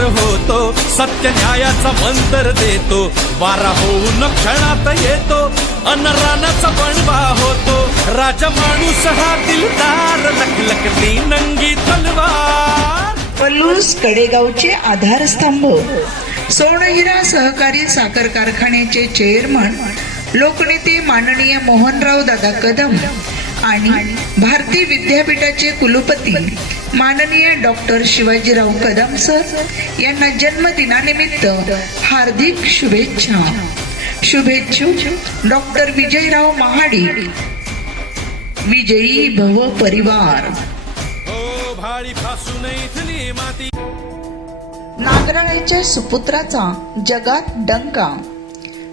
सादर होतो सत्य न्यायाचा मंतर देतो वारा होऊन क्षणात येतो अनरानाचा रानाचा होतो राजा माणूस हा दिलदार लखलखती नंगी तलवार. पलूस कडेगावचे आधारस्तंभ. सोनहिरा सहकारी साखर कारखान्याचे चेअरमन लोकनेते माननीय मोहनराव दादा कदम आणि भारती विद्यापीठाचे कुलपती माननीय डॉक्टर शिवाजीराव कदम सर यांना जन्मदिनानिमित्त हार्दिक शुभेच्छा. शुभेच्छुक डॉक्टर विजयराव महाडी. विजयी भव परिवार. हो नागराळेच्या सुपुत्राचा जगात डंका.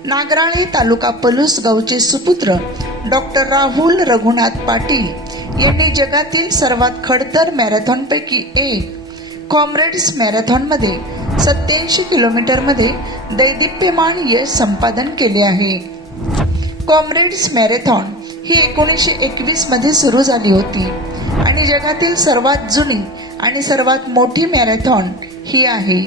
नागराळे तालुका पलूस गावचे सुपुत्र डॉक्टर राहुल रघुनाथ पाटील. यांनी जगातील सर्वात खडतर मॅरेथॉनपैकी एक कॉम्रेड्स मॅरेथॉनमध्ये सत्याऐंशी किलोमीटरमध्ये दैदिप्यमान यश संपादन केले आहे. कॉम्रेड्स मॅरेथॉन ही एकोणीसशे एकवीसमध्ये सुरू झाली होती आणि जगातील सर्वात जुनी आणि सर्वात मोठी मॅरेथॉन ही आहे.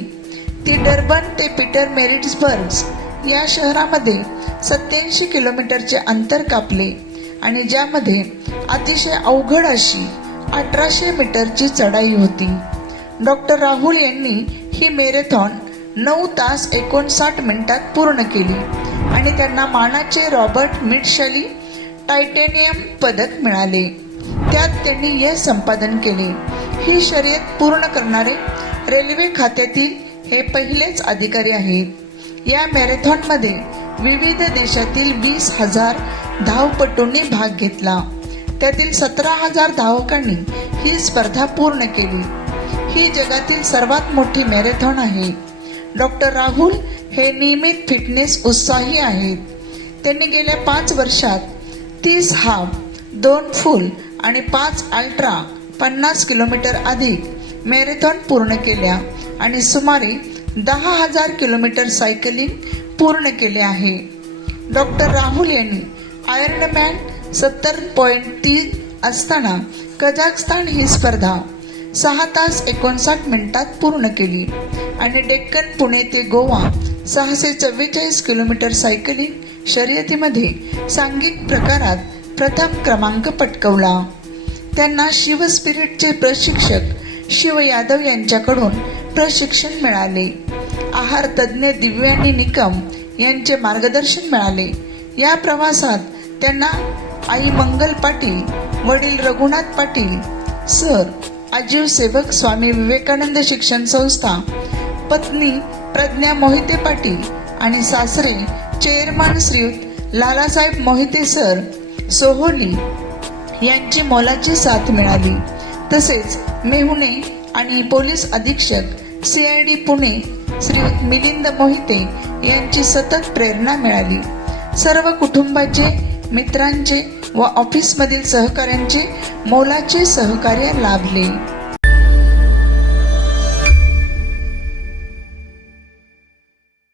ती डर्बन ते पीटर मेरिट्सबर्ग या शहरामध्ये सत्याऐंशी किलोमीटरचे अंतर कापले. आणि ज्यामध्ये अतिशय अवघड अशी अठराशे मीटरची चढाई होती. डॉक्टर राहुल यांनी ही मॅरेथॉन नऊ तास एकोणसाठ मिनिटात पूर्ण केली आणि त्यांना मानाचे रॉबर्ट मिटशली टायटेनियम पदक मिळाले. त्यात त्यांनी यश संपादन केले. ही शर्यत पूर्ण करणारे रेल्वे खात्यातील हे पहिलेच अधिकारी आहेत. या मॅरेथॉनमध्ये विविध देशातील वीस हजार धावपटूंनी भाग घेतला. त्यातील सतरा हजार धावकांनी ही स्पर्धा पूर्ण केली. ही जगातील सर्वात मोठी मॅरेथॉन आहे. डॉक्टर राहुल हे नियमित फिटनेस उत्साही आहेत. त्यांनी गेल्या पाच वर्षात तीस हाफ दोन फुल आणि पाच अल्ट्रा पन्नास किलोमीटर अधिक मॅरेथॉन पूर्ण केल्या आणि सुमारे दहा हजार किलोमीटर सायकलिंग पूर्ण केले आहे. डॉक्टर राहुल यांनी आयर्नमॅन सत्तर पॉईंट तीन असताना कझाकस्तान ही स्पर्धा सहा तास एकोणसाठ मिनिटात पूर्ण केली. आणि डेक्कन पुणे ते गोवा सहाशे चव्वेचाळीस किलोमीटर सायकलिंग शर्यतीमध्ये सांघिक प्रकारात प्रथम क्रमांक पटकवला. त्यांना शिव स्पिरिटचे प्रशिक्षक शिव यादव यांच्याकडून प्रशिक्षण मिळाले. आहार तज्ज्ञ दिव्यांनी निकम यांचे मार्गदर्शन मिळाले. या प्रवासात त्यांना आई मंगल पाटील वडील रघुनाथ पाटील सर आजीव सेवक स्वामी विवेकानंद शिक्षण संस्था पत्नी प्रज्ञा मोहिते पाटील आणि सासरे चेअरमन श्रीयुत लालासाहेब मोहिते सर सोहोली यांची मोलाची साथ मिळाली. तसेच मेहुणे आणि पोलीस अधीक्षक C I D Pune Shriyut Milind Mohite यांची सतत प्रेरणा मिळाली. सर्व कुटुंबाचे मित्रांचे व ऑफिसमधील सहकाऱ्यांचे मोलाचे सहकार्य लाभले.